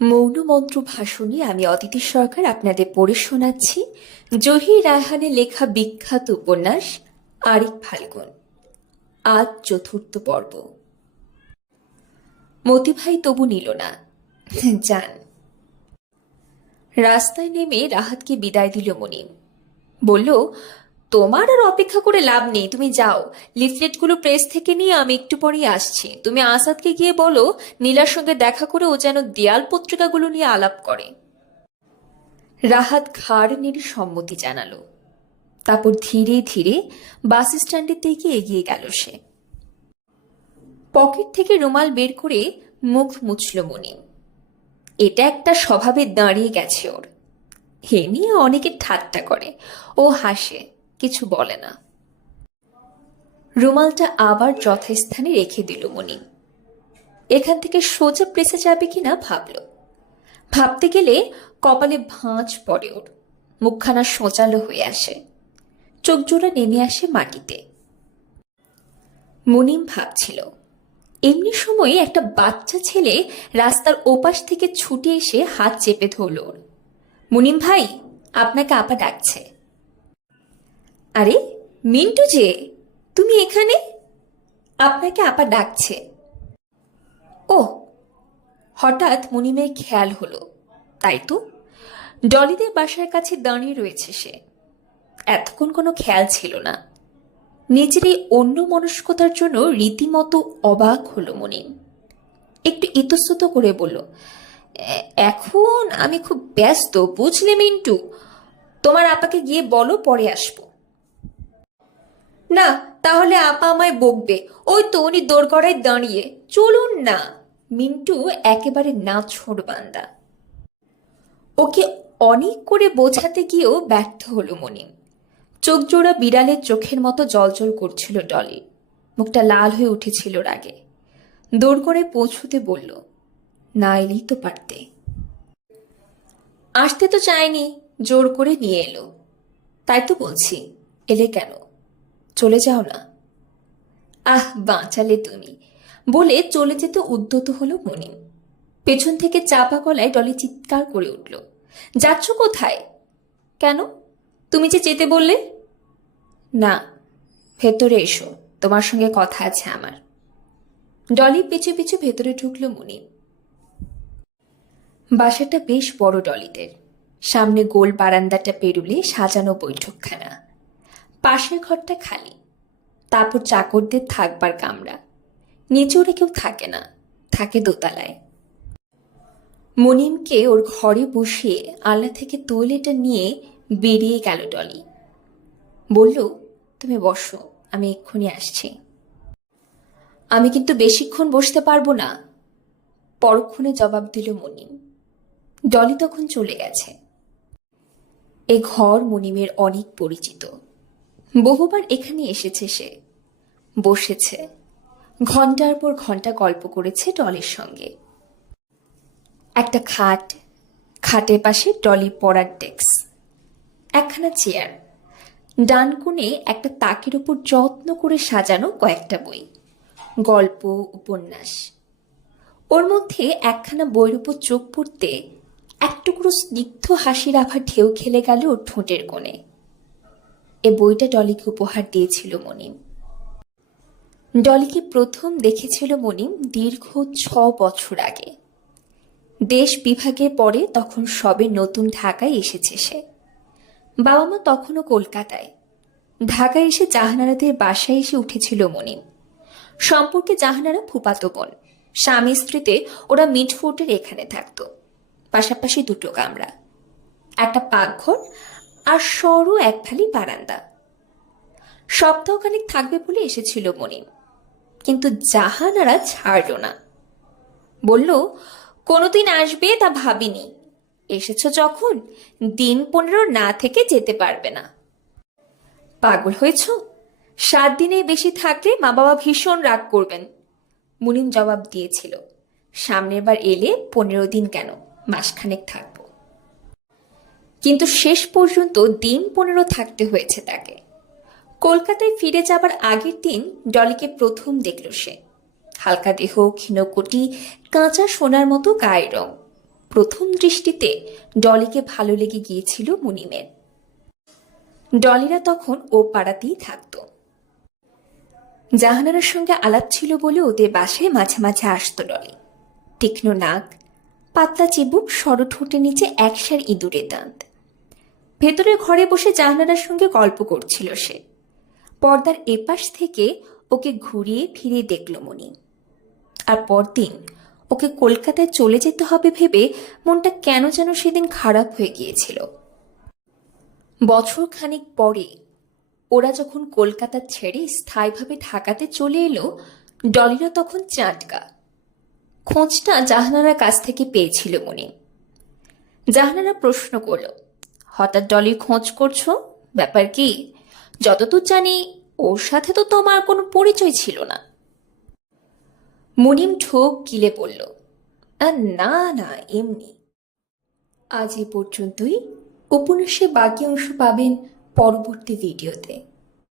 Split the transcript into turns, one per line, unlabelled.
মৌনমন্ত্র ভাষণে আমি অদিতি সরকার আপনাদের পড়ে শোনাচ্ছি। জহির রায়হানের লেখা বিখ্যাত উপন্যাস আরেক ফাল্গুন। আজ চতুর্থ পর্ব। মতিভাই তবু নিল না। যান। রাস্তায় নেমে রাহাতকে বিদায় দিল মনিম। বলল তোমার আর অপেক্ষা করে লাভ নেই, তুমি যাও। লিফলেটগুলো প্রেস থেকে নিয়ে আমি একটু পরেই আসছি। তুমি আসাদকে গিয়ে বলো, নীলার সঙ্গে দেখা করে ও যেন দেয়াল পত্রিকাগুলো নিয়ে আলাপ করে। রাহাত ঘাড় নেড়ে সম্মতি জানালো। তারপর ধীরে ধীরে বাস স্ট্যান্ডের দিকে এগিয়ে গেল সে। পকেট থেকে রুমাল বের করে মুখ মুছল মনিম এটা একটা স্বভাবে দাঁড়িয়ে গেছে ওর। হে নিয়ে অনেকে ঠাট্টা করে। ও হাসে। কিছু বলে না। রুমালটা আবার যথাস্থানে রেখে দিল মনিম এখান থেকে সোজা প্রেসে যাবে কিনা ভাবল। ভাবতে গেলে কপালে ভাঁজ পড়ে ওর। মুখখানা সোচালো হয়ে আসে। চোখ জোড়া নেমে আসে মাটিতে। মুনিম ভাবছিল, এমনি সময়ে একটা বাচ্চা ছেলে রাস্তার ওপাশ থেকে ছুটে এসে হাত চেপে ধরল মুনিম ভাই, আপনাকে আপা ডাকছে। আরে, মিন্টু যে, তুমি এখানে? আপনাকে আপা ডাকছে। ও, হঠাৎ মনিমের খেয়াল হলো। তাই তো? ডলিদের বাসার কাছে দাঁড়িয়ে রয়েছে সে। এতক্ষণ কোনো খেয়াল ছিল না। নিজের এই অন্য মনস্কতার জন্য রীতিমতো অবাক হলো মনিম। একটু ইতস্তত করে বলল এখন আমি খুব ব্যস্ত, বুঝলে মিন্টু? তোমার আপাকে গিয়ে বলো, পরে আসব। না, তাহলে আপা আমায় বকবে। ওই তো উনি দোরগড়ায় দাঁড়িয়ে। চলুন না। মিন্টু একেবারে না ছোড় বান্দা। ওকে অনেক করে বোঝাতে গিয়েও ব্যর্থ হলো মনিম চোখ জোড়া বিড়ালের চোখের মতো জলজল করছিল ডলি। মুখটা লাল হয়ে উঠেছিল রাগে। দৌড় করে পৌঁছতে বলল, না এলেই তো পারতে। আসতে তো চায়নি জোর করে নিয়ে এলো। তাই তো বলছি, এলে কেন? চলে যাও না। আহ, বাঁচালে তুমি। বলে চলে যেতে উদ্যত হলো মনিম পেছন থেকে চাপা গলায় ডলি চিৎকার করে উঠল। যাচ্ছ কোথায়? কেন? তুমি যে যেতে বললে? না, ভেতরে এসো। তোমার সঙ্গে কথা আছে আমার। ডলি পিছু পিছু ভেতরে ঢুকলো মুনিম বাসাটা বেশ বড় ডলিদের। সামনে গোল বারান্দাটা পেরুলে সাজানো বৈঠকখানা। পাশের ঘরটা খালি। তারপর চাকরদের থাকবার কামরা। নিচে ওরা কেউ থাকে না, থাকে দোতলায়। মুনিমকে ওর ঘরে বসিয়ে আল্লাহ থেকে তোলেটা নিয়ে বেরিয়ে গেল ডলি। বলল, তুমি বসো, আমি এক্ষুনি আসছি। আমি কিন্তু বেশিক্ষণ বসতে পারব না। পরক্ষণে জবাব দিল মুনিম। ডলি তখন চলে গেছে। এ ঘর মুনিমের অনেক পরিচিত। বহুবার এখানে এসেছে সে। বসেছে। ঘণ্টার পর ঘণ্টা গল্প করেছে ডলির সঙ্গে। একটা খাট, খাটের পাশে ডলি পড়ার ডেস্ক, একখানা চেয়ার, ডান কোণে একটা তাকের উপর যত্ন করে সাজানো কয়েকটা বই, গল্প, উপন্যাস। ওর মধ্যে একখানা বইয়ের উপর চোখ পড়তে এক টুকরো স্নিগ্ধ হাসির আভা ঢেউ খেলে গেল ওর ঠোঁটের কোণে। এ বইটা ডলিকে উপহার দিয়েছিল মনিম। ডলিকে প্রথম দেখেছিল মনিম দীর্ঘ ছ বছর আগে। দেশ বিভাগের পরে তখন সবে নতুন ঢাকায় এসেছে সে। বাবা মা তখনও কলকাতায়। ঢাকায় এসে জাহানারাদের বাসায় এসে উঠেছিল মনিম। সম্পর্কে জাহানারা ফুপাতো বোন। স্বামী স্ত্রীতে ওরা মিডফোর্টের এখানে থাকতো। পাশাপাশি দুটো কামরা। একটা পাকঘর আর সরু এক ফালি বারান্দা। সপ্তাহখানেক থাকবে বলে এসেছিল মনিম কিন্তু জাহানারা ছাড়ল না। বলল, কোনোদিন আসবে তা ভাবিনি। এসেছ যখন, দিন পনেরো না থেকে যেতে পারবে না। পাগল হয়েছ? সাত দিনে বেশি থাকলে মা বাবা ভীষণ রাগ করবেন। মুনিম জবাব দিয়েছিল, সামনের বার এলে পনেরো দিন কেন? মাসখানেক থাকব কিন্তু শেষ পর্যন্ত দিন পনেরো থাকতে হয়েছে তাকে। কলকাতায় ফিরে যাবার আগের দিন ডলিকে প্রথম দেখল সে। হালকা দেহ ক্ষীণকুটি কাঁচা সোনার মতো গায়ের রং। প্রথম দৃষ্টিতে ডলিকে ভালো লেগে গিয়েছিল মুনিমের। ডলিরা তখন ও পাড়াতেই থাকতো। জাহানারার সঙ্গে আলাপ ছিল বলে ওদের বাসায় মাঝে মাঝে আসতো ডলি। তীক্ষ্ণ নাক, পাতলা চিবুক, সরো ঠোঁটের নিচে একসার ইঁদুরের দাঁত। ভেতরে ঘরে বসে জাহানারার সঙ্গে গল্প করছিল সে। পর্দার এপাশ থেকে ওকে ঘুরিয়ে ফিরিয়ে দেখল মনি আর পরদিন ওকে কলকাতায় চলে যেতে হবে ভেবে মনটা কেন যেন সেদিন খারাপ হয়ে গিয়েছিল। বছর খানিক পরে ওরা যখন কলকাতা ছেড়ে স্থায়ীভাবে ঢাকাতে চলে এলো, ডলিরা তখন চাটকা খোঁজটা জাহানারার কাছ থেকে পেয়েছিল মনি জাহানারা প্রশ্ন করল হঠাৎ ডলির খোঁজ করছ? ব্যাপার কি? যতদূর জানি ওর সাথে তো তোমার কোনো পরিচয় ছিল না। মুনিম ঠোক গিলে পড়ল "আহ, না না এমনি। আজ এ পর্যন্তই। উপন্যাসে বাকি অংশ পাবেন পরবর্তী ভিডিওতে।